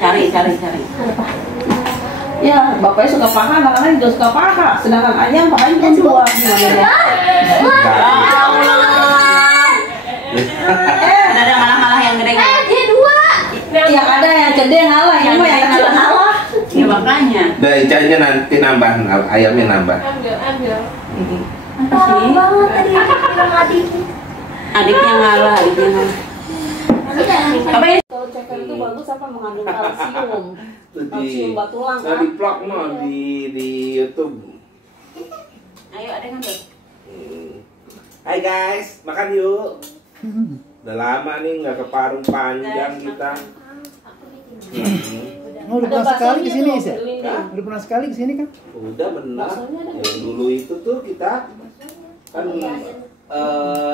Cari. Ya, bapaknya suka paha, anak-anak juga suka paha. Sedangkan ayam pahanya cuma dua. Gimana ya? Ada malah yang gede. Dia dua. Yang ada yang gede ngalah, yang mau yang kecil ngalah. Ya makanya. Nah, Icanya nanti nambah, ayamnya nambah. Ambil. Apa sih? Banget tadi bilang adik. Adiknya ngalah. Apa ya? Kalau ceker itu bagus apa mengandung kalsium. Kalsium batu tulang Nah, kan? di vlog mah di YouTube. Ayo ada ngambil. Hai guys, makan yuk. Udah lama nih nggak ke Parung Panjang kita. Oh, udah pernah sekali kesini sih? Hah? Udah pernah sekali kesini kan? Udah benar. Yang dulu itu tuh kita kan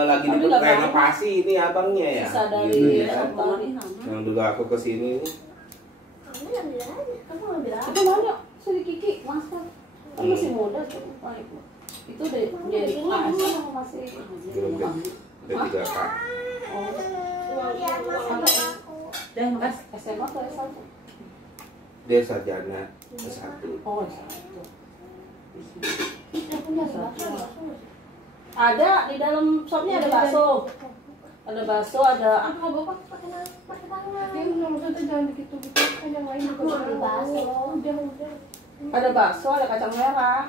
lagi Tapi di nggak renovasi ini abangnya ya. Sisa dari Gitu ya. abang. Yang dulu aku kesini. Kamu ambil aja. Kamu ambil aja. Itu banyak, si Kiki, masak. Kan masih muda tuh. Itu udah jadi ASN atau masih? Belum deh. Udah 3 kak. Oh, Lihat sama aku. Udah makasih. SMA atau S1? Dia sarjana S1. Oh, S1. Aku punya bakso. Ada di dalam shopnya ada bakso. Ada bakso, ada Aku mau bapak pakai tangan. Ini menurut saya jangan begitu-gitu kan yang lain Aku ambil bakso. udah. ada bakso, ada kacang merah.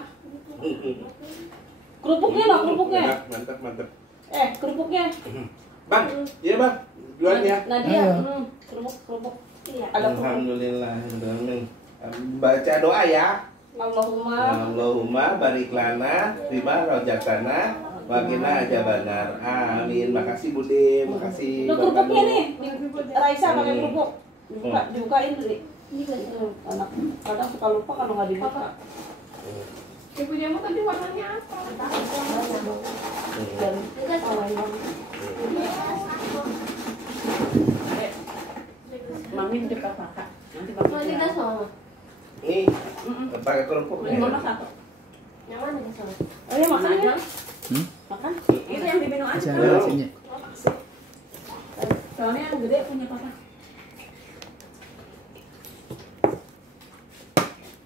Kerupuknya lah, kerupuknya. Mantap. Kerupuknya. Bang, iya bang, duluan ya. Nadia, Ayo. kerupuk. Iya. Ada kerupuk. Alhamdulillah. Baca doa ya. Allahumma. Allahumma barik lana bima rojakana wakina ajabanar. Amin. Makasih Bude, makasih. Lo Bang kerupuknya Kanu. nih. Raisa pakai kerupuk. Dibukain dulu. Ini kan. Anak kadang suka lupa kalau nggak dibuka. Ibu jamu tadi warnanya apa? Dan Enggak tahu. Mami dekat kakak. Nanti Mau mami digas sama. Nih, pakai kerupuk Beli ya. satu. Yang mana digas sama? oh ya makan aja. Makan. Itu yang diminum aja. Masih ada nasinya. Soalnya yang gede punya papa.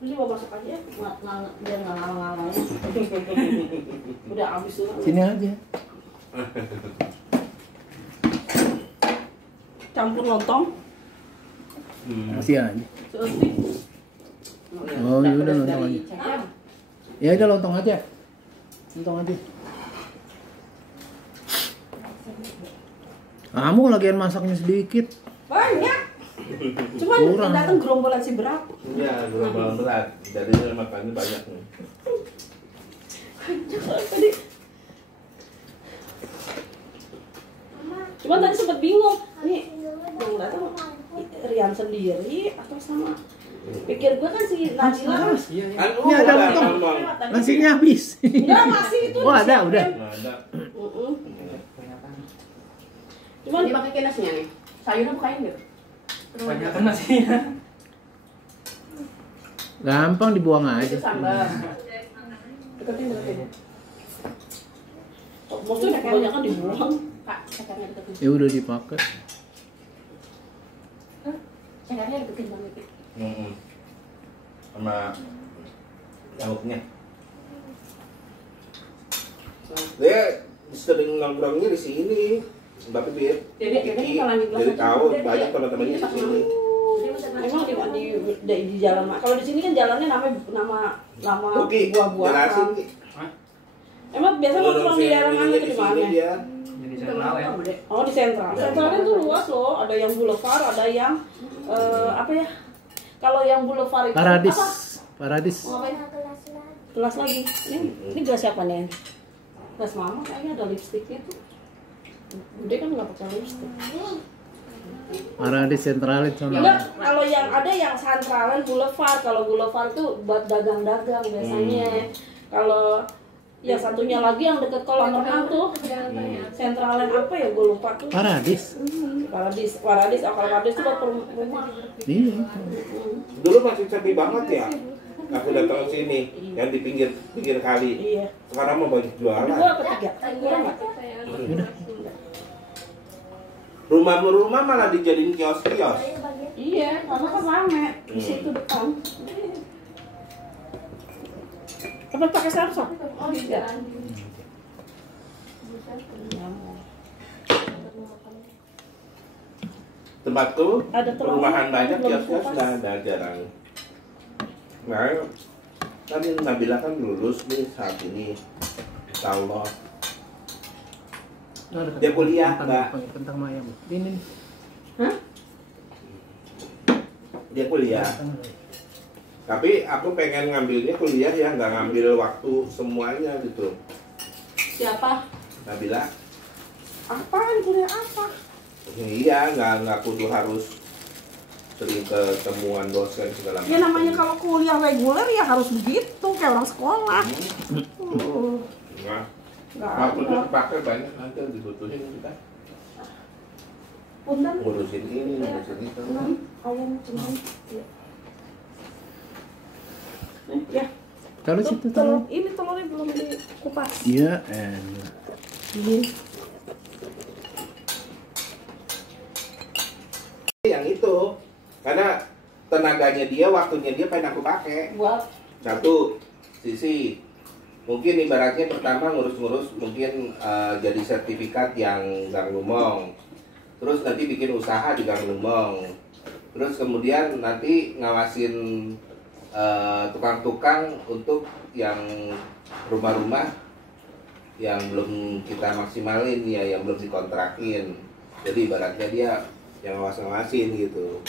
Ini mau masuk aja, biar nggak ngalah-ngalah. Udah habis dulu. Sini aja. Campur lontong, Masih aja. seustik. Oh, ya udah lontong aja. Ya udah lontong aja. Lontong aja. Kamu lagian masaknya sedikit. Banyak. Cuman Kurang. datang gerombolan si berat. Iya, gerombolan berat. Dari saya makannya banyak nih. Tadi. Cuman tadi sempat bingung. Nih yang datang Rian sendiri atau sama? Pikir gue kan si Najila. Kan Ini ada udah lontong. ngomong. Nasinya habis. Enggak masih itu. Oh, ada, udah. Nggak ada. Cuman Dia pakai nasinya nih. Sayurnya bukain gitu. Banyak nasinya. Gampang dibuang aja. Itu sambal. deketin. Maksudnya kebanyakan dibuang. Kak, cekarnya deketin. Ya udah dipakai. Cekarnya deketin banget. Sama lauknya. Dia sering nongkrongnya di sini. Mbak Pipit. Jadi kalau di Jadi tahu banyak teman-temannya di sini. Memang di jalan. Kalau di sini kan jalannya nama Oke, buah-buahan. jelasin Ki. Emang biasa nongkrong di daerah mana di di sini mana? dia. Jadi sentral ya. Oh di sentral. Sentralnya tuh luas loh. Ada yang boulevard, ada yang apa ya? Kalau yang boulevard itu Paradis. apa? Paradis. Mau ngapain? Gelas lagi. Gelas lagi. Ini gelas siapa nih? Gelas mama kayaknya ada lipstiknya tuh. Bude kan nggak pakai lipstik. Paradis sentralit Enggak, sana. kalau yang ada yang sentralan boulevard. Kalau boulevard tuh buat dagang-dagang biasanya. Kalau yang satunya lagi yang deket kolam renang tuh sentralan apa ya gue lupa tuh. Paradis. Paradis. Oh kalau Paradis tuh buat rumah. Iya. Dulu masih sepi banget ya. Aku datang ke sini yang di pinggir kali. Iya. Sekarang mau banyak jualan. Dua apa tiga? Kurang nggak? Udah. Rumah-rumah malah dijadiin kios-kios. Iya, karena kan rame di situ depan. Apa pakai sarso? Oh iya. Tempatku Ada telur perumahan ayam, banyak belum kios-kios kupas. nggak ada, jarang. Nah, kan Nabila kan lulus nih saat ini, Insya Allah. Dia kuliah, Mbak. Kentang ayam. Ini. Hah? Dia kuliah. Tapi aku pengen ngambilnya kuliah ya, nggak ngambil waktu semuanya gitu. Siapa? Nabila, Apaan kuliah apa? iya nggak kudu harus sering ketemuan dosen segala macam. Ya namanya kalau kuliah reguler ya harus begitu kayak orang sekolah. Nah, Nggak waktu itu ada. pakai banyak nanti dibutuhin kita Punten. ngurusin ini, ngurusin itu. Ayam cuman. Ya. Kalau situ telur. Ini telurnya belum dikupas. Iya, Ini. Yang itu karena tenaganya dia, waktunya dia pengen aku pakai. Buat Satu sisi mungkin ibaratnya pertama ngurus-ngurus mungkin jadi sertifikat yang Gang Lumong, terus nanti bikin usaha di Gang Lumong, terus kemudian nanti ngawasin tukang-tukang untuk yang rumah-rumah yang belum kita maksimalin ya, yang belum dikontrakin. Jadi ibaratnya dia yang ngawasin gitu.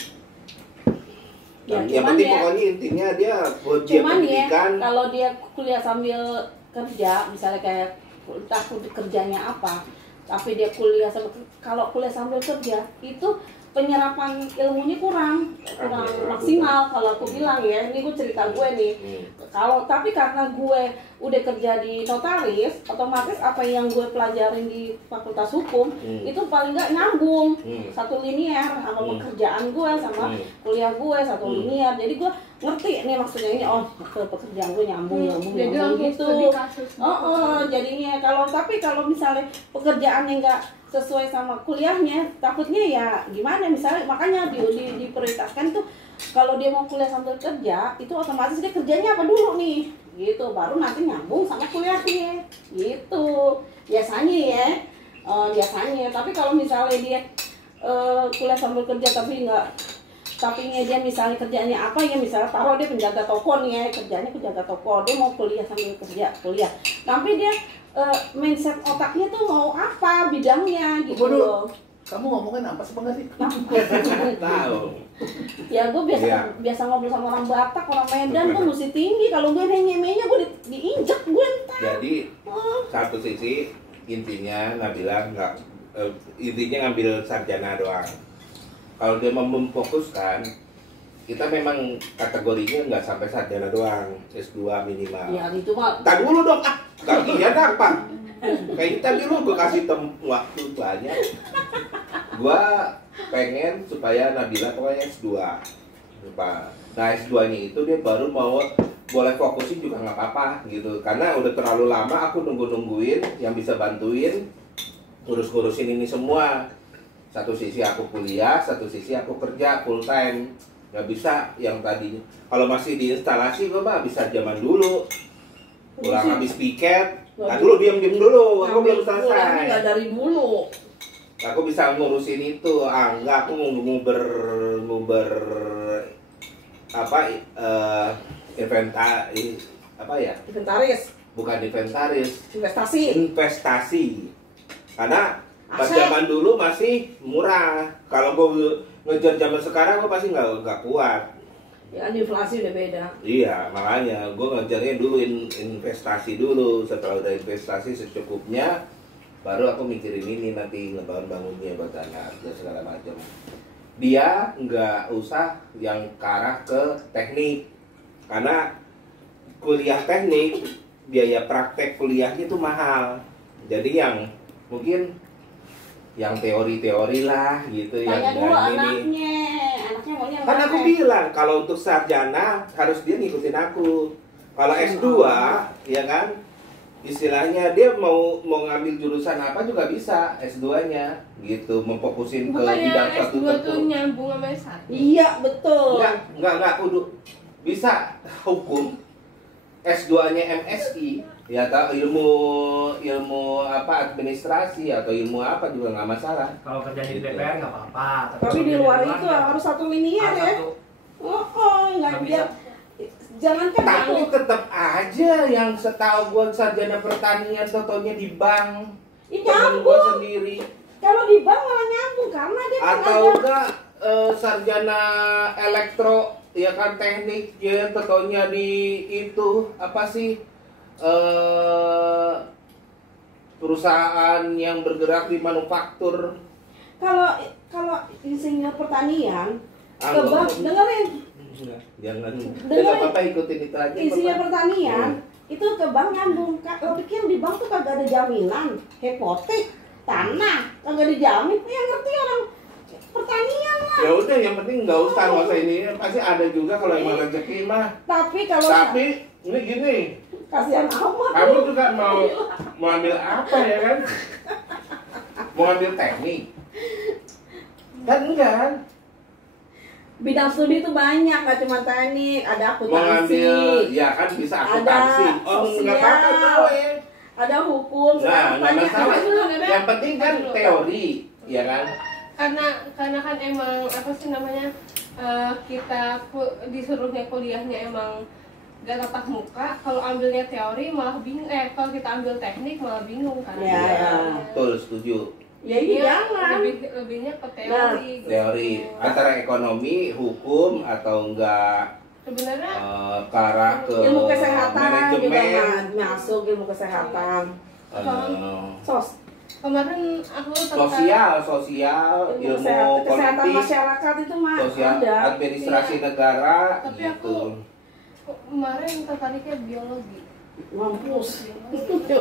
Ya, Yang cuman penting ya- pokoknya intinya dia buat dia cuman ya pendidikan. kalau dia kuliah sambil kerja misalnya kayak entah kerjanya apa tapi dia kuliah kalau kuliah sambil kerja itu penyerapan ilmunya kurang maksimal kalau aku bilang ya, ini gue cerita gue nih. Kalau tapi karena gue udah kerja di notaris, otomatis apa yang gue pelajarin di Fakultas Hukum itu paling nggak nyambung satu linear sama pekerjaan gue sama kuliah gue satu linear. Jadi gue ngerti nih maksudnya ini, oh pekerjaan gue nyambung Jadi nyambung langsung gitu. studi kasus gitu. Jadinya kalau misalnya pekerjaannya nggak sesuai sama kuliahnya, takutnya ya gimana misalnya, makanya diprioritaskan tuh kalau dia mau kuliah sambil kerja itu otomatis dia kerjanya apa dulu nih gitu, baru nanti nyambung sama kuliahnya gitu biasanya ya. Biasanya tapi kalau misalnya dia kuliah sambil kerja tapi dia misalnya kerjanya apa ya, misalnya taruh dia penjaga toko nih ya, kerjanya penjaga toko, dia mau kuliah sambil kuliah tapi dia mindset otaknya tuh mau apa bidangnya gitu loh. Kamu ngomongin apa sebenarnya sih? Tahu. Ya gue biasa ngobrol sama orang Batak, orang Medan, gue mesti tinggi. Kalau gue nanya-nanya gue diinjek gue entar. Jadi satu sisi intinya Nabila intinya ngambil sarjana doang. Kalau dia mau memfokuskan, kita memang kategorinya nggak sampai sarjana doang, S2 minimal. Ya itu mah. Tak dulu dong, kagian apa? Kayak tadi lu gue kasih waktu banyak. Gua pengen supaya Nabila pokoknya S2. Nah S2-nya itu dia baru mau boleh fokusin juga nggak apa-apa gitu. Karena udah terlalu lama aku nungguin yang bisa bantuin ngurus-ngurusin ini semua. Satu sisi aku kuliah, satu sisi aku kerja full time. Nggak bisa yang tadi. Kalau masih di instalasi gue mah bisa zaman dulu. Pulang habis piket. Nah dulu diam dulu, aku belum selesai. Nggak dari dulu. Aku bisa ngurusin itu. Enggak, aku nguber apa Inventaris, bukan inventaris, investasi. karena pas Aset. zaman dulu masih murah. Kalau gue ngejar zaman sekarang gue pasti nggak kuat. Ya kan inflasi udah beda. Iya, makanya gue ngejarnya dulu investasi dulu. Setelah udah investasi secukupnya, baru aku mikirin ini nanti ngebangun-bangunnya buat anak dan segala macam. Dia nggak usah yang ke arah ke teknik, karena kuliah teknik biaya praktek kuliahnya itu mahal. Jadi yang mungkin yang teori-teori lah gitu. Tanya yang dulu ini. anaknya maunya Kan apa? aku bilang kalau untuk sarjana harus dia ngikutin aku. Kalau S2 ya kan istilahnya dia mau ngambil jurusan apa juga bisa S2-nya gitu, memfokusin ke Bukannya bidang suatu S2 tuh tertentu. nyambung sama S1. Iya betul. Enggak kudu bisa hukum S2-nya MSI ya, atau ilmu apa administrasi atau ilmu apa juga nggak masalah. Kalau kerja di Gitu. DPR nggak apa-apa. Tapi di luar itu harus satu linier harus ya. satu. Nggak Nggak biar. Jangan kan Tapi aku. tetap aja yang setahu gua sarjana pertanian totonya di bank. Ini Temen gua nyambung. sendiri. Kalau di bank malah nyambung karena dia kan Atau ada. enggak sarjana elektro ya kan, teknik ya totonya di itu apa sih perusahaan yang bergerak di manufaktur. Kalau insinyur pertanian ke Anggap- bank, dengerin. Enggak, jangan. Dengerin. Enggak apa-apa, ikutin itu aja. Insinyur Bapak. pertanian itu ke bank nyambung. Lo pikir di bank tuh kagak ada jaminan, hipotek, tanah, kagak dijamin. Yang ngerti orang pertanian lah. Ya udah, yang penting nggak usah ini, pasti ada juga kalau emang rezeki mah. Tapi kalau Tapi ini gini, kasihan amat. kamu juga mau ambil apa ya kan? Mau ambil teknik? Kan enggak kan? Bidang studi itu banyak, nggak cuma teknik, ada Mau akuntansi, ambil, ya kan bisa akuntansi. Ada Oh sosial. nggak apa-apa tuh ya. ada hukum, Nah, nggak banyak. masalah. Sebenarnya- Yang penting kan teori, ya kan? Karena kan emang apa sih namanya, kita disuruhnya kuliahnya emang gak tatap muka. Kalau ambilnya teori malah bingung, kalau kita ambil teknik malah bingung kan. Ya, ya. Betul, setuju. Ya iya jangan. lebihnya ke teori gitu. Teori antara ekonomi, hukum atau enggak Sebenarnya ke arah ke Ilmu kesehatan juga manajemen, masuk ilmu kesehatan. eh, kemarin aku tertarik sosial, Ilmu ilmu kesehatan politik, masyarakat itu mah sosial, ada. administrasi negara, Tapi gitu. kemarin tertariknya biologi. Mampus.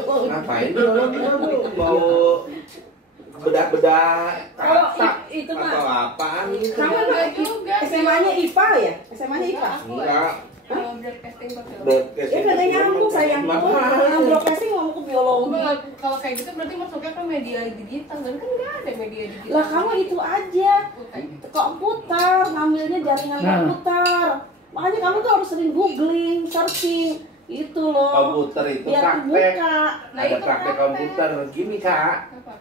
Ngapain biologi kamu? Mau bedah-bedah Kalau kata itu mah atau apaan gitu? kamu Enggak juga. SMA-nya IPA ya? SMA-nya IPA? Enggak. Broadcasting pakai Ya kagak nyambung sayang. Yang broadcasting ngomong ke biologi. Kalau kayak gitu berarti masuknya ke media digital, kan nggak ada media digital. Lah kamu itu aja. Komputer, ngambilnya jaringan Nah. komputer. Makanya kamu tuh harus sering googling, searching. Itu loh. Komputer itu Biar praktek. kebuka. Nah, Ada itu praktek praktek. komputer. Gini kak, Apa?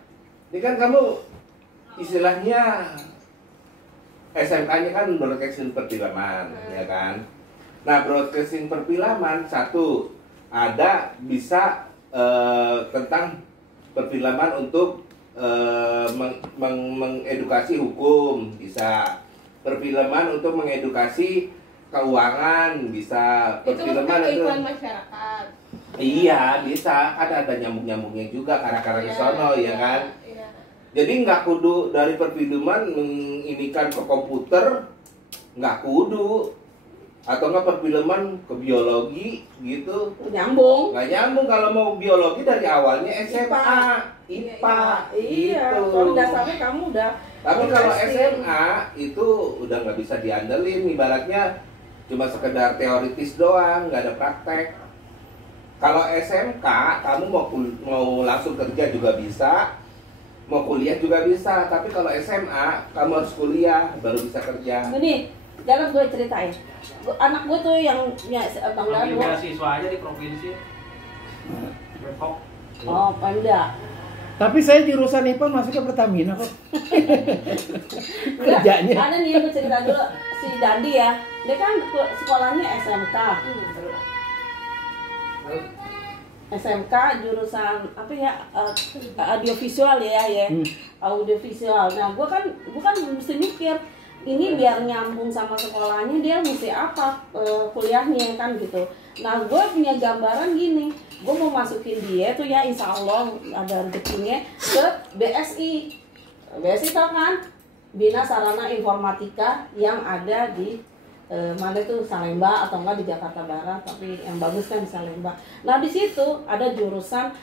ini kan kamu istilahnya SMK-nya kan broadcasting perfilman, ya kan? Nah, broadcasting perfilman satu ada bisa tentang perfilman untuk mengedukasi hukum, bisa perfilman untuk mengedukasi keuangan, bisa Itu perfilman maksudnya untuk iklan masyarakat. iya bisa, ada nyambung-nyambungnya juga karena Iya, sono ya kan. Iya. Jadi nggak kudu dari perfilman menginikan ke komputer, nggak kudu. Atau nggak perfilman ke biologi gitu, Nyambung. nggak nyambung. Kalau mau biologi dari awalnya SMA, IPA, Iya, gitu. kalau dasarnya kamu udah. Tapi kalau broadcasting. SMA itu udah nggak bisa diandelin, ibaratnya cuma sekedar teoritis doang, nggak ada praktek. Kalau SMK, kamu mau langsung kerja juga bisa, mau kuliah juga bisa. Tapi kalau SMA, kamu harus kuliah baru bisa kerja. Gini, jangan gue ceritain. Anak gue tuh yang Bang Ambil Danu. beasiswa aja di provinsi. Depok. Oh, Pemda. Tapi saya jurusan IPA masuk ke Pertamina kok. Kerjanya. Ada nih, gue cerita dulu si Dandi ya. Dia kan sekolahnya SMK. SMK jurusan apa ya, audiovisual ya. Audiovisual. Nah, gue kan mesti mikir ini biar nyambung sama sekolahnya dia mesti apa kuliahnya kan gitu. Nah, gue punya gambaran gini, gue mau masukin dia tuh ya insya Allah ada rezekinya ke BSI. BSI tau kan? Bina Sarana Informatika yang ada di mana itu Salemba atau enggak di Jakarta Barat, tapi yang bagus kan di Salemba. Nah di situ ada jurusan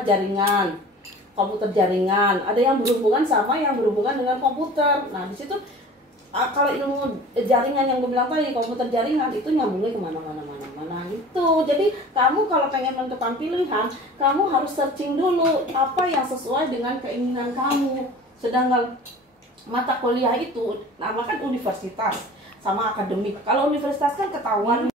jaringan, komputer jaringan, ada yang berhubungan sama yang berhubungan dengan komputer. Nah di situ kalau ilmu jaringan yang gue bilang tadi komputer jaringan itu nyambungnya kemana-mana. Nah itu, jadi kamu kalau pengen menentukan pilihan, kamu harus searching dulu apa yang sesuai dengan keinginan kamu. Sedangkan mata kuliah itu, nama kan universitas sama akademik. Kalau universitas kan ketahuan